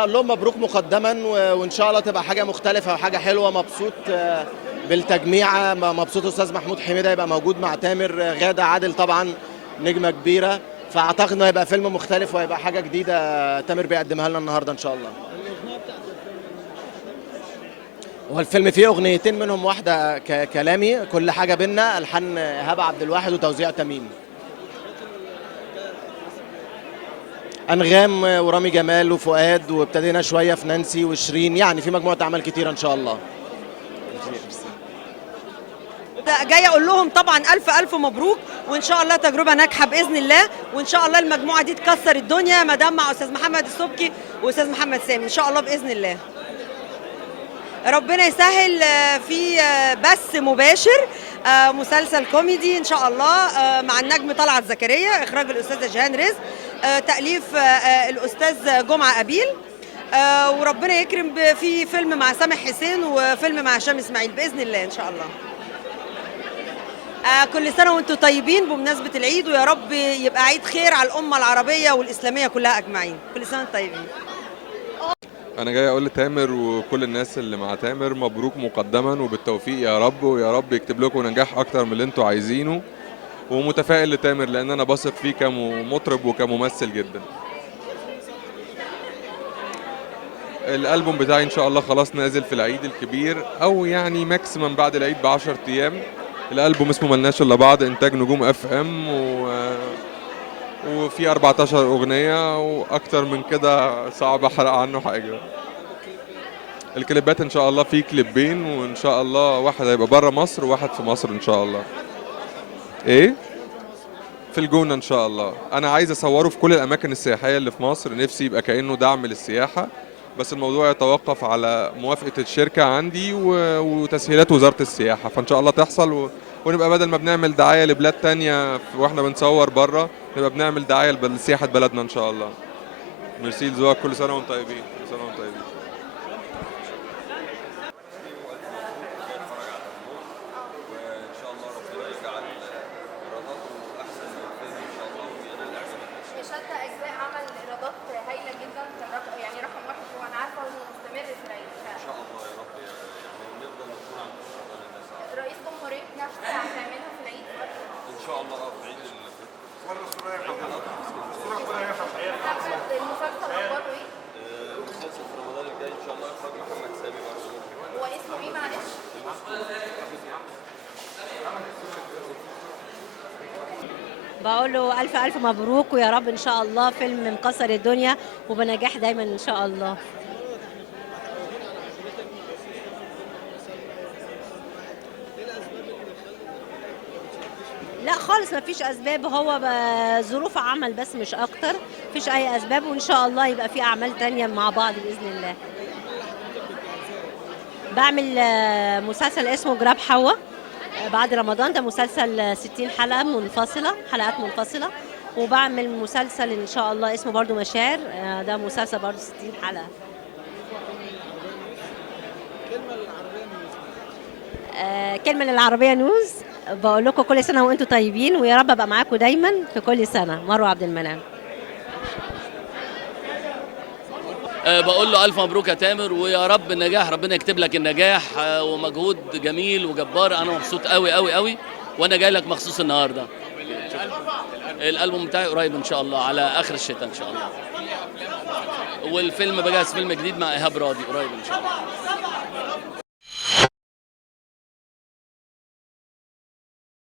اقول لهم مبروك مقدما، وان شاء الله تبقى حاجه مختلفه وحاجه حلوه. مبسوط بالتجميعه، مبسوط استاذ محمود حميده يبقى موجود مع تامر، غادة عادل طبعا نجمه كبيره، فاعتقد انه هيبقى فيلم مختلف وهيبقى حاجه جديده تامر بيقدمها لنا النهارده ان شاء الله. هو الفيلم فيه اغنيتين منهم واحده كلامي، كل حاجه بينا، الحان هبه عبد الواحد وتوزيع تميم. انغام ورامي جمال وفؤاد، وابتدينا شويه في نانسي وشيرين، يعني في مجموعه اعمال كتيره ان شاء الله. جاي اقول لهم طبعا الف الف مبروك، وان شاء الله تجربه ناجحه باذن الله، وان شاء الله المجموعه دي تكسر الدنيا ما دام مع استاذ محمد السبكي واستاذ محمد سامي ان شاء الله باذن الله. ربنا يسهل. في بث مباشر مسلسل كوميدي ان شاء الله مع النجم طلعت زكريا، اخراج الاستاذه جيهان رزق، تاليف الاستاذ جمعه ابيل، وربنا يكرم في فيلم مع سامح حسين وفيلم مع هشام اسماعيل باذن الله ان شاء الله. كل سنه وانتم طيبين بمناسبه العيد، ويا رب يبقى عيد خير على الامه العربيه والاسلاميه كلها اجمعين. كل سنه وانتم طيبين. أنا جاي أقول لتامر وكل الناس اللي مع تامر مبروك مقدما وبالتوفيق يا رب، ويا رب يكتب لكم نجاح أكتر من اللي أنتوا عايزينه، ومتفائل لتامر لأن أنا بثق فيه كمطرب وكممثل جدا. الألبوم بتاعي إن شاء الله خلاص نازل في العيد الكبير، أو يعني ماكسيمم بعد العيد ب10 أيام. الألبوم اسمه ملناش إلا بعض، إنتاج نجوم اف ام، وفي 14 أغنية، وأكتر من كده صعب أحرق عنه حاجة. الكليبات ان شاء الله في كليبين، وان شاء الله واحد هيبقى بره مصر وواحد في مصر ان شاء الله. ايه؟ في الجونة ان شاء الله. انا عايز اصوره في كل الاماكن السياحية اللي في مصر، نفسي يبقى كأنه دعم للسياحة، بس الموضوع يتوقف على موافقة الشركة عندي وتسهيلات وزارة السياحة، فان شاء الله تحصل ونبقى بدل ما بنعمل دعاية لبلاد تانية واحنا بنصور بره، نبقى بنعمل دعاية لسياحة بلدنا ان شاء الله. ميرسي لذوقك، كل سنة وانتم طيبين، كل سنة وانتم طيبين. شتى اجزاء عمل ايرادات هايله جدا، يعني رقم واحد، وانا عارفه انه مستمر في العيد ان شاء الله يا رب. يعني نفضل نكون عند الناس. رئيس جمهوريه نفسه هتعملها في العيد ان شاء الله. في عيد المسلسل اخباره ايه؟ المسلسل في رمضان الجاي ان شاء الله اخراج محمد سامي برضه. هو اسمه ايه معلش؟ بقول له ألف ألف مبروك، ويا رب إن شاء الله فيلم مكسر الدنيا وبنجاح دايما إن شاء الله. لا خالص ما فيش أسباب، هو ظروف عمل بس مش أكتر، مفيش أي أسباب، وإن شاء الله يبقى في أعمال تانية مع بعض بإذن الله. بعمل مسلسل اسمه جراب حوا بعد رمضان، ده مسلسل 60 حلقة منفصلة، حلقات منفصلة، وبعمل مسلسل إن شاء الله اسمه برضو مشاعر، ده مسلسل برضو 60 حلقة. كلمة للعربية نيوز، بقول لكم كل سنة وأنتم طيبين، ويا رب أبقى معاكم دايما في كل سنة. مروة عبد المنعم. بقول له ألف مبروك يا تامر، ويا رب النجاح، ربنا يكتب لك النجاح، ومجهود جميل وجبار. أنا مبسوط قوي قوي قوي، وأنا جاي لك مخصوص النهارده. الألبوم بتاعي قريب إن شاء الله، على آخر الشتاء إن شاء الله. والفيلم بجهز فيلم جديد مع إيهاب راضي قريب إن شاء الله.